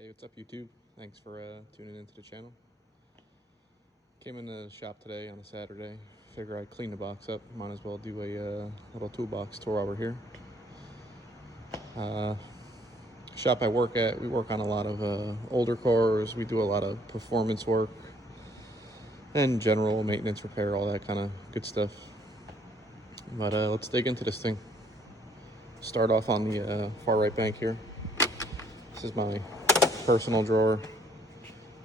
Hey, what's up YouTube? Thanks for tuning into the channel. Came in the shop today on a Saturday. Figure I'd clean the box up. Might as well do a little toolbox tour over here. Shop I work at, we work on a lot of older cars. We do a lot of performance work and general maintenance, repair, all that kind of good stuff. But let's dig into this thing. Start off on the far right bank here. This is my personal drawer.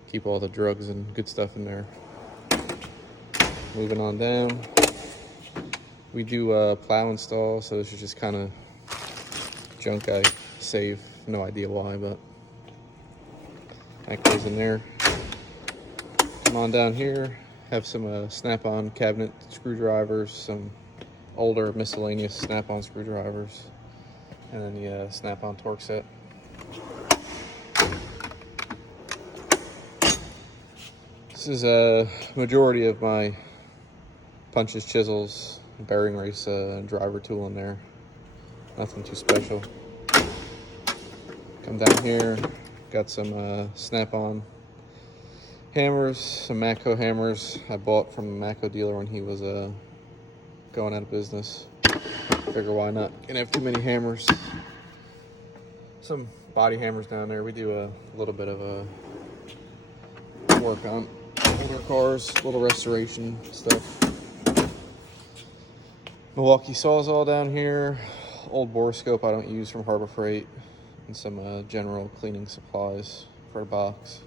Keep all the drugs and good stuff in there. Moving on down, we do plow install, so this is just kind of junk I save. No idea why, but that goes in there. Come on down here, have some snap-on cabinet screwdrivers, some older miscellaneous snap-on screwdrivers, and then the snap-on torque set. This is a majority of my punches, chisels, bearing race driver tool in there. Nothing too special. Come down here, got some snap-on hammers, some Matco hammers I bought from a Matco dealer when he was going out of business. Figure why not? Can't have too many hammers. Some body hammers down there. We do a little bit of work on older cars, little restoration stuff. Milwaukee Sawzall down here, old borescope I don't use from Harbor Freight, and some general cleaning supplies for a box.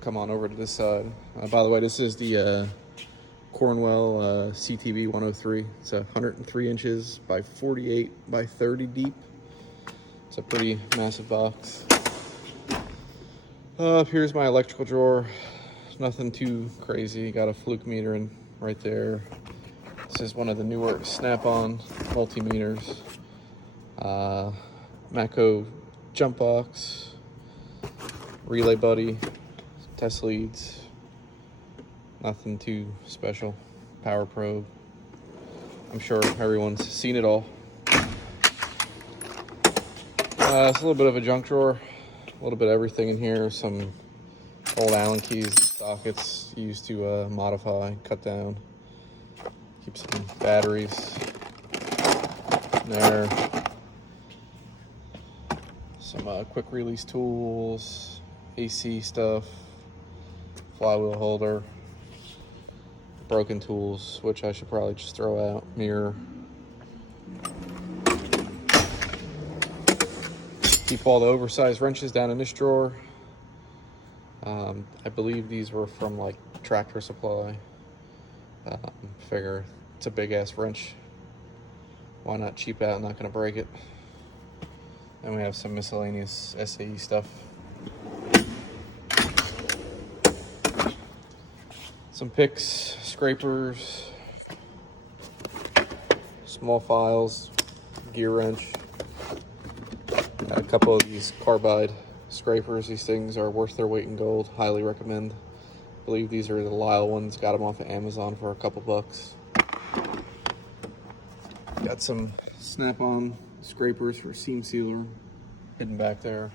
Come on over to this side. By the way, this is the Cornwell CTV 103. It's 103 inches by 48 by 30 deep. It's a pretty massive box. Here's my electrical drawer. Nothing too crazy. Got a fluke meter in right there. This is one of the newer snap-on multimeters. Matco jump box, relay buddy, test leads. Nothing too special. Power probe. I'm sure everyone's seen it all. It's a little bit of a junk drawer. A little bit of everything in here. Some old Allen keys, sockets used to modify, cut down. Keep some batteries in there. Some quick release tools, AC stuff, flywheel holder, broken tools, which I should probably just throw out, mirror. Keep all the oversized wrenches down in this drawer. I believe these were from like Tractor Supply. Figure it's a big ass wrench. Why not cheap out? Not gonna break it. And we have some miscellaneous SAE stuff. Some picks, scrapers, small files, gear wrench. Got a couple of these carbide scrapers. These things are worth their weight in gold. Highly recommend. I believe these are the Lyle ones. Got them off of Amazon for a couple bucks. Got some snap-on scrapers for seam sealer hidden back there.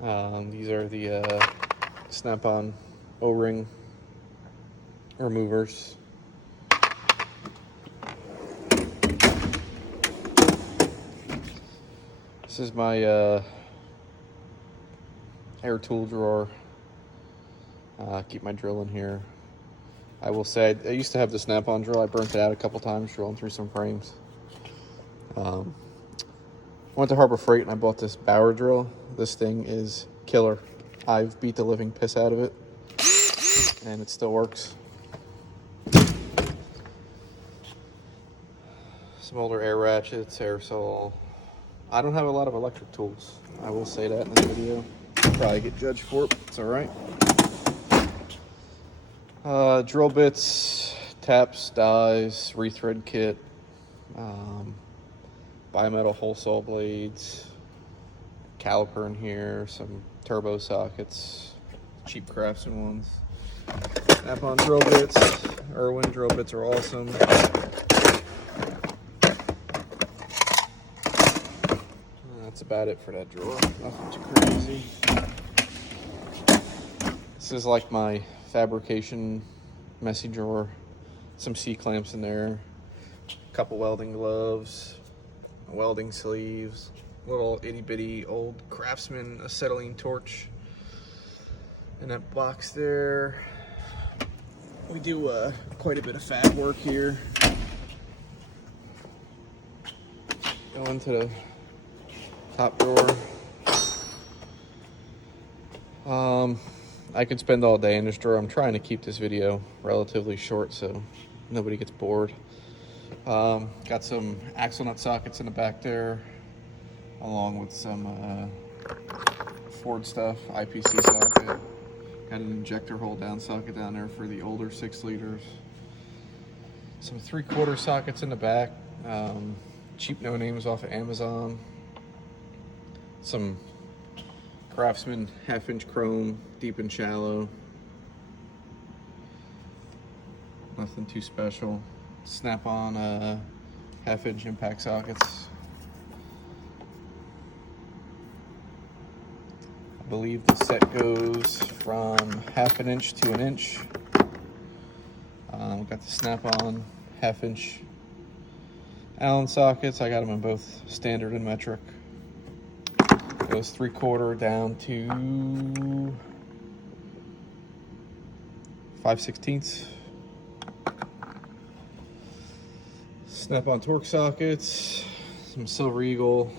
These are the snap-on O-ring removers. This is my air tool drawer. Keep my drill in here. I will say, I used to have the snap-on drill. I burnt it out a couple times drilling through some frames. Went to Harbor Freight and I bought this Bauer drill. This thing is killer. I've beat the living piss out of it, and it still works. Some older air ratchets, air saw. I don't have a lot of electric tools. I will say that in this video. Probably get judged for it, but it's all right. Drill bits, taps, dies, rethread kit, bimetal hole saw blades, caliper in here, some turbo sockets, cheap Craftsman ones. Snap-on drill bits. Irwin drill bits are awesome. That's about it for that drawer. Nothing too crazy. This is like my fabrication messy drawer. Some C-clamps in there. A couple welding gloves. Welding sleeves. Little itty-bitty old Craftsman acetylene torch. In that box there. We do quite a bit of fab work here. Go into the top drawer. I could spend all day in this drawer. I'm trying to keep this video relatively short so nobody gets bored. Got some axle nut sockets in the back there, along with some Ford stuff, IPC socket. Got an injector hole down socket down there for the older 6 liters. Some 3/4 sockets in the back. Cheap no names off of Amazon. Some Craftsman 1/2-inch chrome, deep and shallow. Nothing too special. Snap-on 1/2-inch impact sockets. I believe the set goes from 1/2 inch to 1 inch. Got the snap-on 1/2-inch Allen sockets. I got them in both standard and metric. Goes 3/4 down to 5/16. Snap-on torque sockets, some Silver Eagle,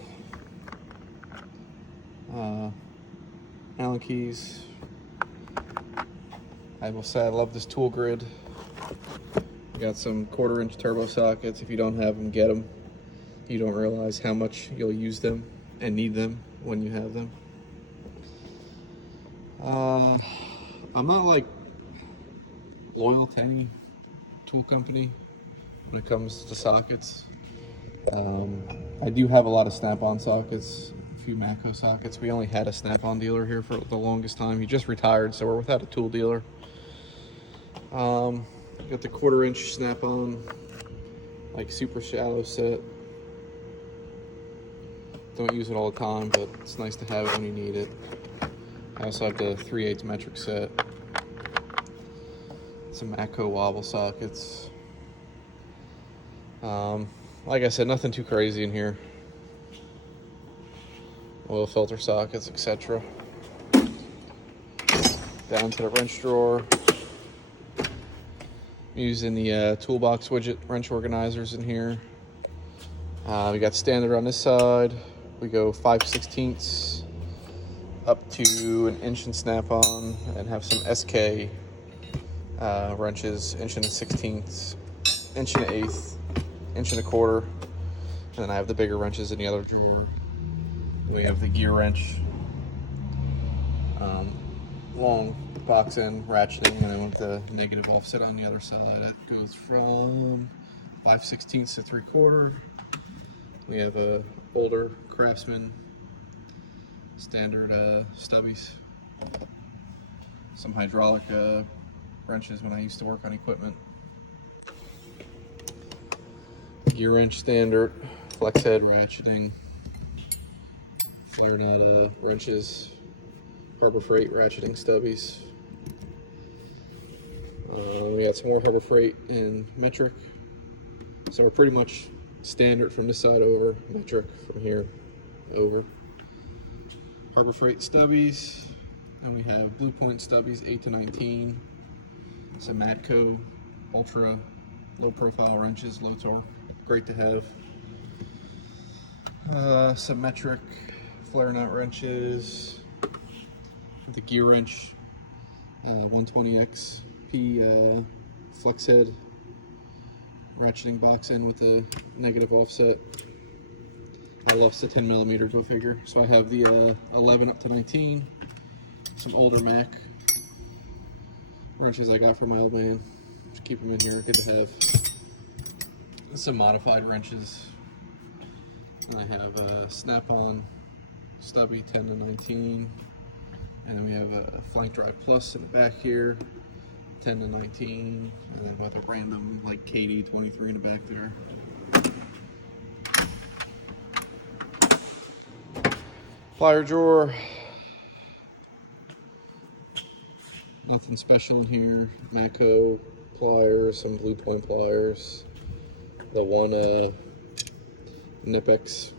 Allen keys. I will say I love this tool grid. Got some 1/4-inch turbo sockets. If you don't have them, get them. You don't realize how much you'll use them and need them when you have them. I'm not like loyal to any tool company when it comes to sockets. I do have a lot of snap-on sockets, a few Matco sockets. We only had a snap-on dealer here for the longest time. He just retired, so we're without a tool dealer. Got the 1/4-inch snap-on, like super shallow set. Don't use it all the time, but it's nice to have it when you need it. I also have the 3/8 metric set. Some Matco wobble sockets. Like I said, nothing too crazy in here. Oil filter sockets, etc. Down to the wrench drawer. Using the toolbox widget wrench organizers in here. We got standard on this side. We go 5/16 up to 1 inch and snap-on, and have some SK wrenches, 1 1/16, 1 1/8, 1 1/4, and then I have the bigger wrenches in the other drawer. We have the gear wrench, long box end ratcheting, and then with the negative offset on the other side. That goes from 5/16 to 3/4. We have a older Craftsman standard stubbies, some hydraulic wrenches when I used to work on equipment. Gear wrench standard, flex head ratcheting, flare nut wrenches, Harbor Freight ratcheting stubbies. We got some more Harbor Freight in metric, so we're pretty much standard from this side over, metric from here over. Harbor Freight stubbies, and we have Blue Point stubbies 8 to 19. Some Matco ultra low profile wrenches, low torque, great to have. Some metric flare nut wrenches. The gear wrench, 120XP flex head ratcheting box end with the negative offset. I lost the 10mm, go figure. So I have the 11 up to 19. Some older Mac wrenches I got from my old man. Just keep them in here, good to have. Some modified wrenches. And I have a snap-on stubby 10 to 19. And then we have a Flank Drive Plus in the back here, 10 to 19. And then with a random like KD 23 in the back there. Plier drawer. Nothing special in here. Matco pliers, some Blue Point pliers. The one Nipex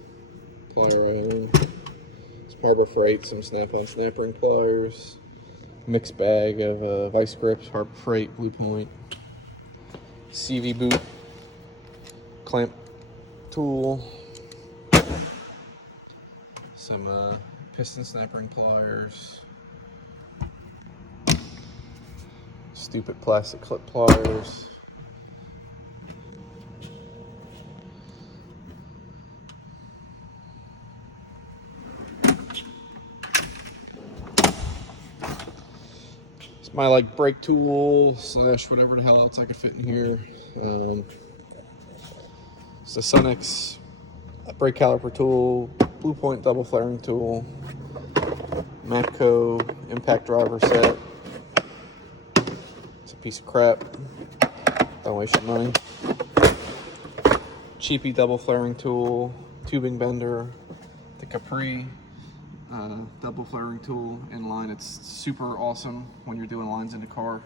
plier I own. Some Harbor Freight, some Snap-on snap ring pliers. Mixed bag of vice grips, Harbor Freight, Blue Point. CV boot, clamp tool. Some piston snap ring pliers. Stupid plastic clip pliers. It's my like brake tool slash whatever the hell else I could fit in here. It's the Sunex brake caliper tool, Blue Point double flaring tool, Matco impact driver set. It's a piece of crap. Don't waste your money. Cheapy double flaring tool, tubing bender, the Capri double flaring tool in line. It's super awesome when you're doing lines in the car.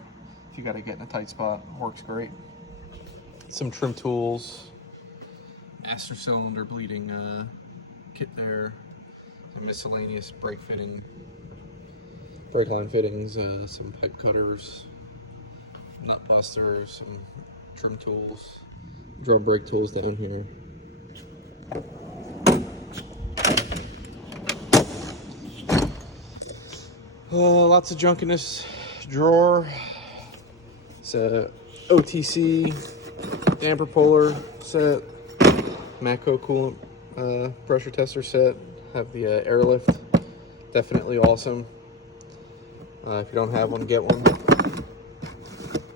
If you got to get in a tight spot, works great. Some trim tools, master cylinder bleeding kit there, some miscellaneous brake line fittings, some pipe cutters, nut busters, some trim tools, drum brake tools down here. Lots of junk in this drawer. It's a OTC damper puller set, Matco coolant pressure tester set. Have the airlift, definitely awesome. If you don't have one, get one.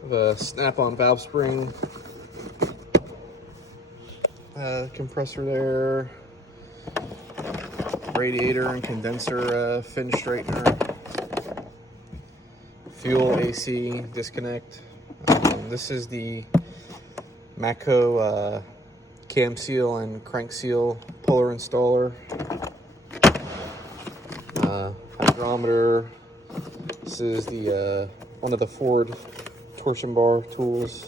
Have a Snap-on valve spring compressor there, radiator and condenser fin straightener, fuel AC disconnect. This is the Matco cam seal and crank seal puller installer. Hydrometer. This is the one of the Ford torsion bar tools.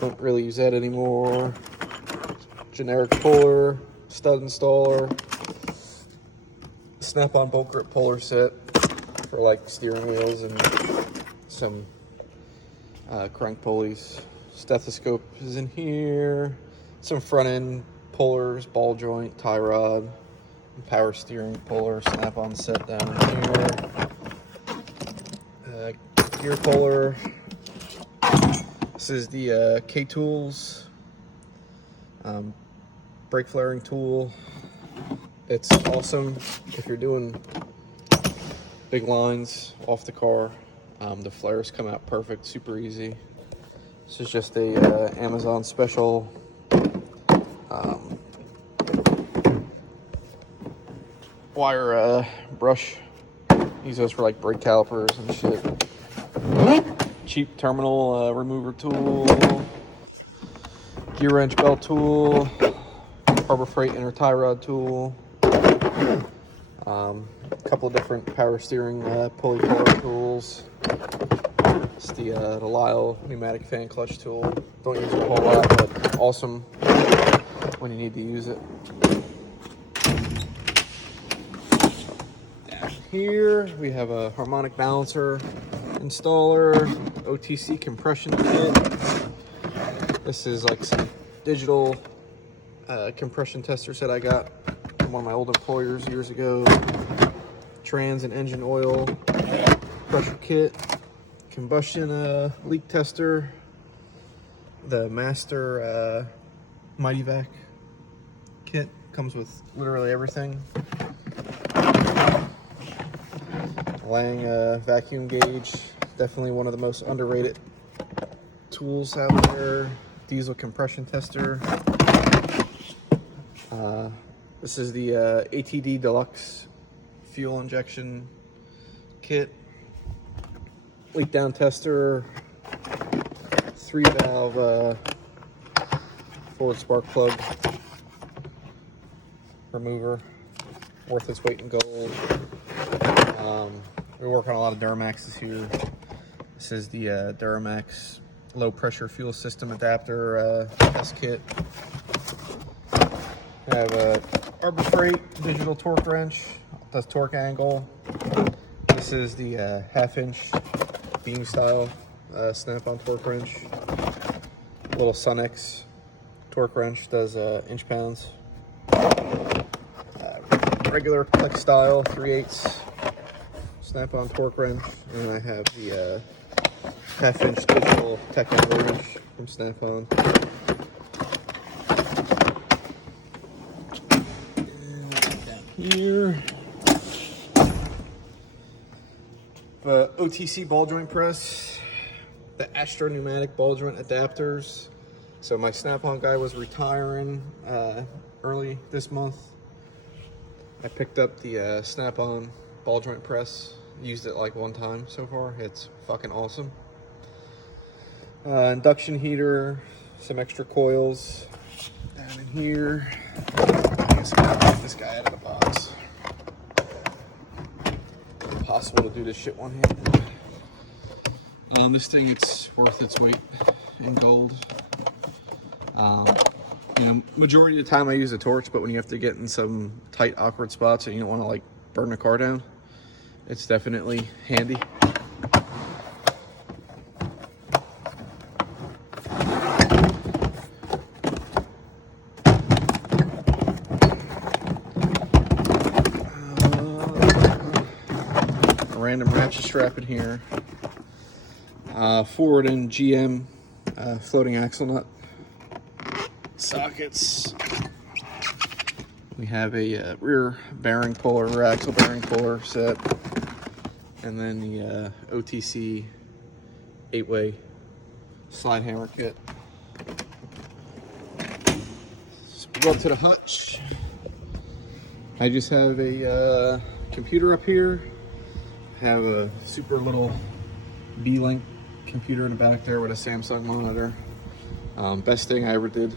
Don't really use that anymore. Generic puller, stud installer, Snap-on bolt grip puller set for like steering wheels and some crank pulleys. Stethoscope is in here. Some front end pullers, ball joint, tie rod, power steering puller, Snap-on set down here. Gear puller. This is the K-Tools brake flaring tool. It's awesome if you're doing big lines off the car. The flares come out perfect, super easy. This is just a Amazon special wire brush. Use those for like brake calipers and shit. Cheap terminal remover tool, gear wrench belt tool, Harbor Freight inner tie rod tool, a couple of different power steering pulley puller tools. It's the Lyle pneumatic fan clutch tool. Don't use it a whole lot, but awesome when you need to use it. Down here we have a harmonic balancer installer, OTC compression kit. This is like some digital compression tester set I got from one of my old employers years ago. Trans and engine oil pressure kit, combustion leak tester, the master Mighty Vac kit. Comes with literally everything. Lang vacuum gauge, definitely one of the most underrated tools out there. Diesel compression tester. This is the ATD Deluxe fuel injection kit. Leak down tester. 3-valve forward spark plug remover. worth its weight in gold. We're working on a lot of Duramaxes here. This is the Duramax low pressure fuel system adapter test kit. We have a Harbor Freight digital torque wrench, does torque angle. This is the 1/2-inch beam style snap-on torque wrench. Little Sunex torque wrench, does inch pounds. Regular click style 3/8 snap-on torque wrench, and I have the 1/2-inch digital tech angle wrench from Snap-on. Here, the OTC ball joint press, the Astro pneumatic ball joint adapters. So my Snap-on guy was retiring early this month. I picked up the Snap-on ball joint press, used it like one time so far. It's fucking awesome. Induction heater, some extra coils down in here. I guess I'm gonna get this guy out of the box. Impossible to do this shit one-handed. This thing, it's worth its weight in gold. You know, majority of the time I use a torch, but when you have to get in some tight, awkward spots and you don't want to like burn the car down, it's definitely handy. A random ratchet strap in here. Ford and GM floating axle nut sockets. We have a rear bearing puller, rear axle bearing puller set, and then the OTC 8-way slide hammer kit. So we go up to the hutch. I just have a computer up here. I have a super little B-Link computer in the back there with a Samsung monitor. Best thing I ever did.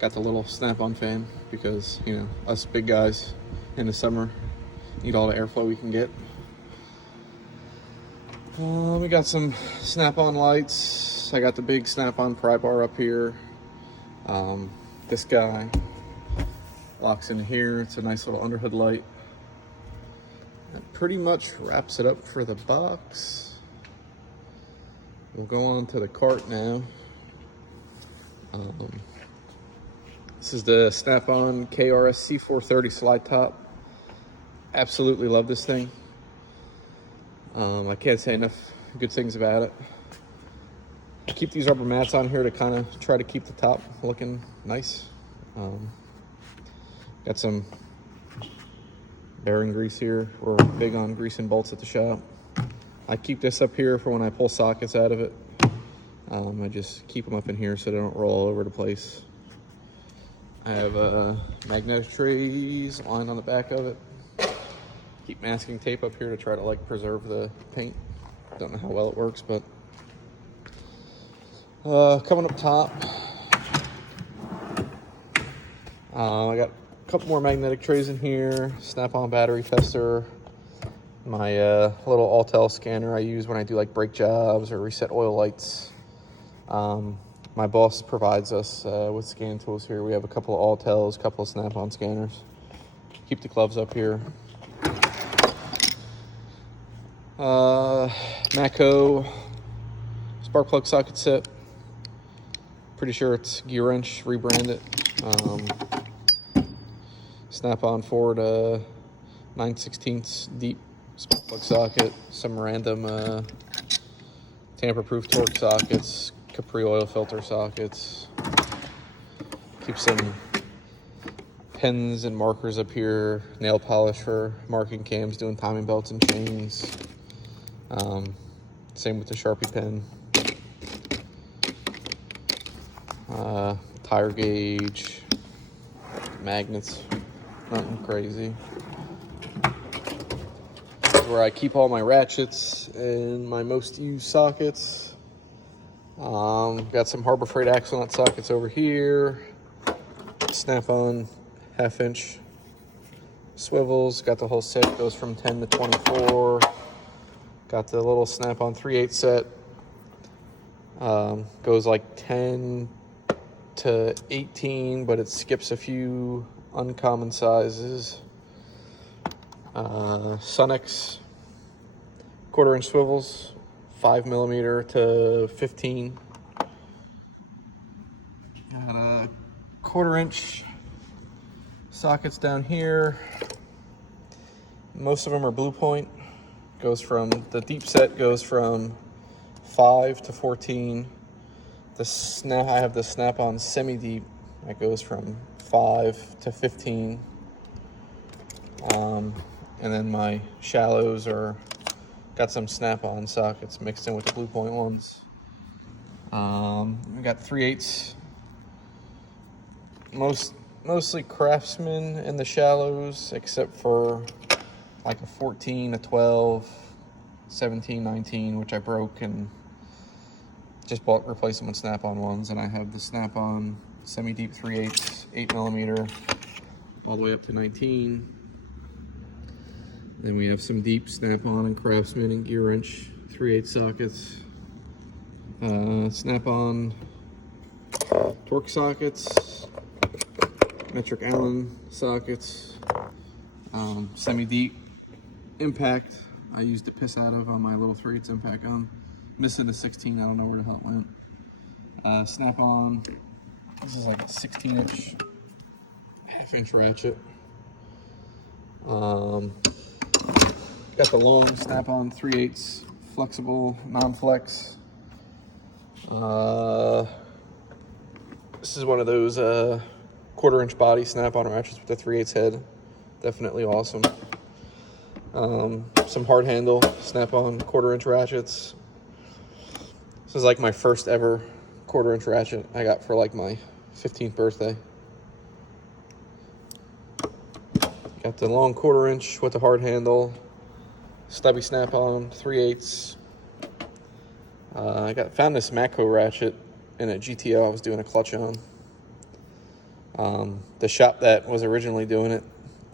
Got the little Snap-on fan because, you know, us big guys in the summer need all the airflow we can get. We got some Snap-on lights. I got the big Snap-on pry bar up here. This guy locks into here. It's a nice little underhood light. That pretty much wraps it up for the box. We'll go on to the cart now. This is the Snap-on KRS C430 slide top. Absolutely love this thing. I can't say enough good things about it. I keep these rubber mats on here to kind of try to keep the top looking nice. Got some bearing grease here. We're big on greasing bolts at the shop. I keep this up here for when I pull sockets out of it. I just keep them up in here so they don't roll all over the place. I have magnetic trays lined on the back of it. Keep masking tape up here to try to like preserve the paint. Don't know how well it works, but coming up top, I got a couple more magnetic trays in here. Snap-on battery tester. My little Autel scanner I use when I do like brake jobs or reset oil lights. My boss provides us with scan tools here. We have a couple of Autels, a couple of Snap-on scanners. Keep the gloves up here. Matco spark plug socket set. Pretty sure it's gear wrench, rebrand it. Snap-on Ford 9/16 deep spark plug socket. Some random tamper-proof torque sockets. Capri oil filter sockets. Keep some pens and markers up here. Nail polish for marking cams, doing timing belts and chains. Same with the Sharpie pen. Tire gauge. Magnets. Nothing crazy. This is where I keep all my ratchets and my most used sockets. Got some Harbor Freight axle nut sockets over here. Snap-on 1/2-inch swivels. Got the whole set, goes from 10 to 24. Got the little snap-on 3/8 set. Goes like 10 to 18, but it skips a few uncommon sizes. Sunex 1/4 inch swivels, 5mm to 15. Got a 1/4 inch sockets down here. Most of them are Blue Point. Goes from, the deep set goes from 5 to 14. I have the snap-on semi-deep that goes from 5 to 15. And then my shallows got some snap-on sockets mixed in with the Blue Point ones. We got 3/8. Mostly Craftsman in the shallows, except for like a 14, a 12, 17, 19, which I broke and just replaced them with snap-on ones. And I have the snap-on semi-deep 3/8, 8mm, all the way up to 19. Then we have some deep snap-on and Craftsman and gear wrench 3/8 sockets. Snap-on torque sockets, metric Allen sockets, semi-deep impact. I used the piss out of on my little 3/8 impact gun. Missing the 16, I don't know where the hell it went. Snap-on, this is like a 16-inch, half-inch ratchet. Got the long snap-on 3/8 flexible, non-flex. This is one of those 1/4 inch body snap-on ratchets with the 3/8 head. Definitely awesome. Some hard handle snap-on 1/4 inch ratchets. This is like my first ever 1/4 inch ratchet I got for like my 15th birthday. Got the long 1/4 inch with the hard handle, stubby snap-on 3/8. I found this Matco ratchet in a GTO I was doing a clutch on. The shop that was originally doing it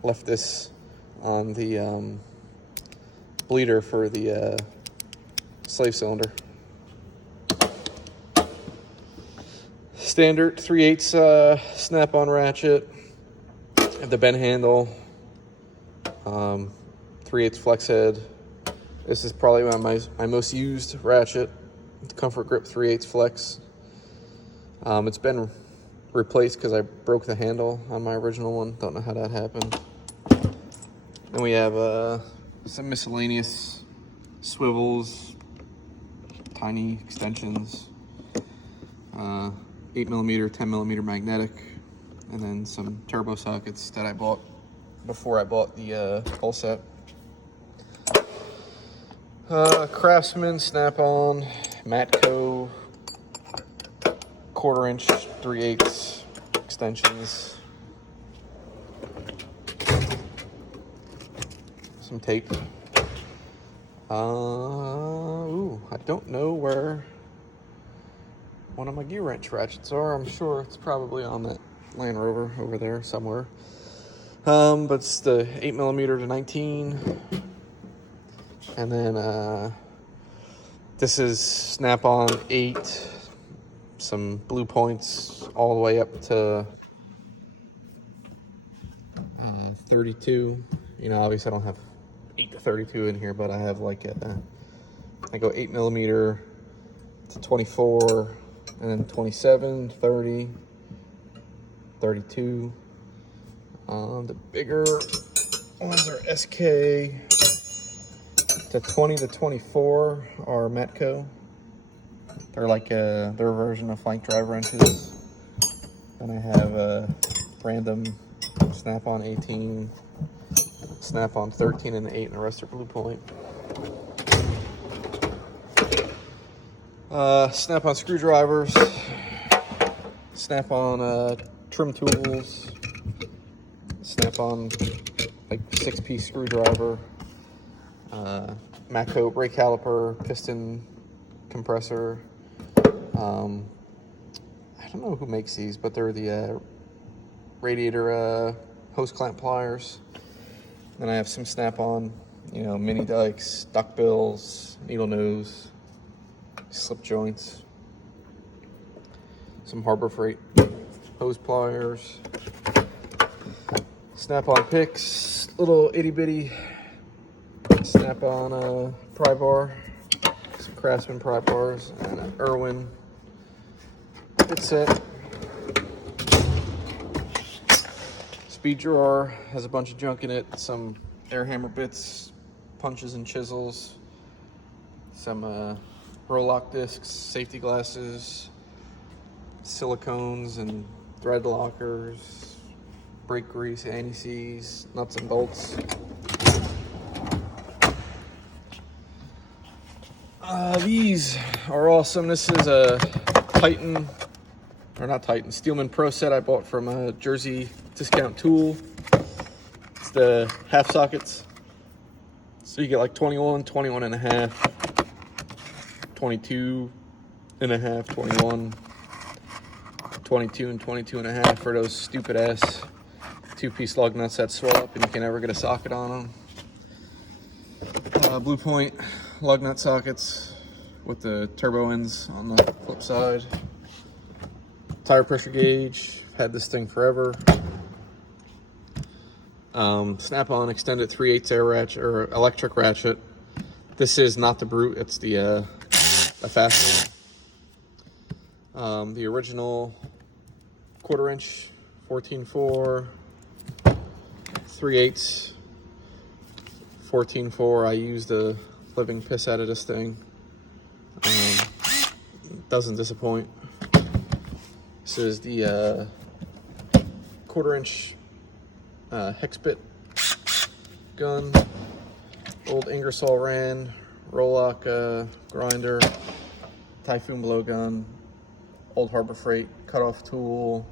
left this on the bleeder for the slave cylinder. Standard 3/8 snap-on ratchet. Have the bend handle, 3/8 flex head. This is probably my most used ratchet, the Comfort Grip 3/8 flex. It's been replaced because I broke the handle on my original one. Don't know how that happened. Then we have some miscellaneous swivels, tiny extensions, 8mm, 10mm magnetic, and then some turbo sockets that I bought before I bought the whole set. Craftsman snap-on Matco 1/4 inch 3/8 extensions, some tape. I don't know where one of my gear wrench ratchets are. I'm sure it's probably on that Land Rover over there somewhere. But it's the 8mm to 19. And then this is snap-on 8, some Blue Points all the way up to 32. You know, obviously I don't have 8 to 32 in here, but I have like I go 8mm to 24, and then 27, 30, 32. The bigger ones are SK. The 20 to 24 are Matco. They're like their version of flank drive wrenches. Then I have a random snap-on 18, snap-on 13 and 8, and the rest are Blue Point. Snap-on screwdrivers, snap-on trim tools, snap-on like 6-piece screwdriver, Matco brake caliper, piston compressor. I don't know who makes these, but they're the radiator hose clamp pliers. Then I have some Snap-on, mini dikes, duck bills, needle nose, slip joints, some Harbor Freight hose pliers, Snap-on picks, little itty bitty Snap-on pry bar, some Craftsman pry bars, and an Irwin bit set. Speed drawer has a bunch of junk in it, some air hammer bits, punches and chisels, some roll lock discs, safety glasses, silicones and thread lockers, brake grease, anti-seize, nuts and bolts. These are awesome. This is a Steelman Pro set I bought from a Jersey discount tool. It's the half sockets. So you get like 21, 21 and a half, 22 and a half, 21, 22 and 22 and a half for those stupid ass 2-piece lug nuts that swell up and you can never get a socket on them. Blue Point lug nut sockets with the turbo ends on the flip side. Tire pressure gauge, had this thing forever. Snap-on extended 3/8 air ratchet or electric ratchet. This is not the Brute, it's the fast one. The original 1/4 inch 14.4 3/8 14.4. I used the living piss out of this thing. Doesn't disappoint. This is the 1/4 inch hex bit gun, old Ingersoll Rand roll lock grinder, Typhoon blowgun, old Harbor Freight cutoff tool,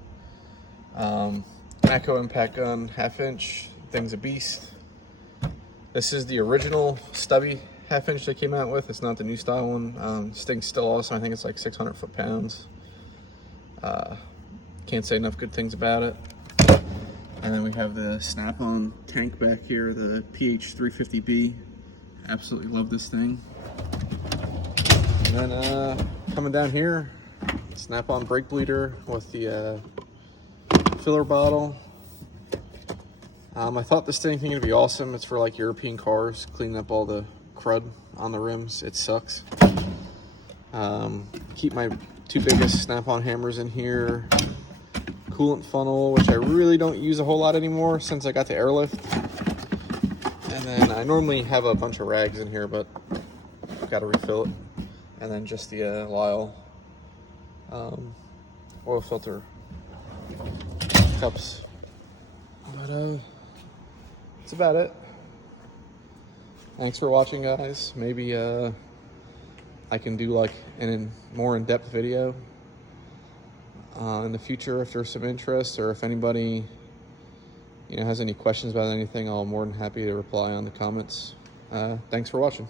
Matco impact gun, 1/2 inch. Thing's a beast. This is the original stubby 1/2 inch they came out with. It's not the new style one. This thing's still awesome. I think it's like 600 foot-pounds. Can't say enough good things about it. And then we have the Snap-on tank back here, the PH350B. Absolutely love this thing. And then coming down here, Snap-on brake bleeder with the filler bottle. I thought this thing was gonna be awesome. It's for like European cars, cleaning up all the crud on the rims. It sucks. Keep my 2 biggest Snap-on hammers in here. Coolant funnel, which I really don't use a whole lot anymore since I got the airlift. And then I normally have a bunch of rags in here, but I've got to refill it. And then just the Lyle oil filter cups. But that's about it. Thanks for watching, guys. Maybe I can do like a more in-depth video in the future if there's some interest, or if anybody has any questions about anything, I'm more than happy to reply on the comments. Thanks for watching.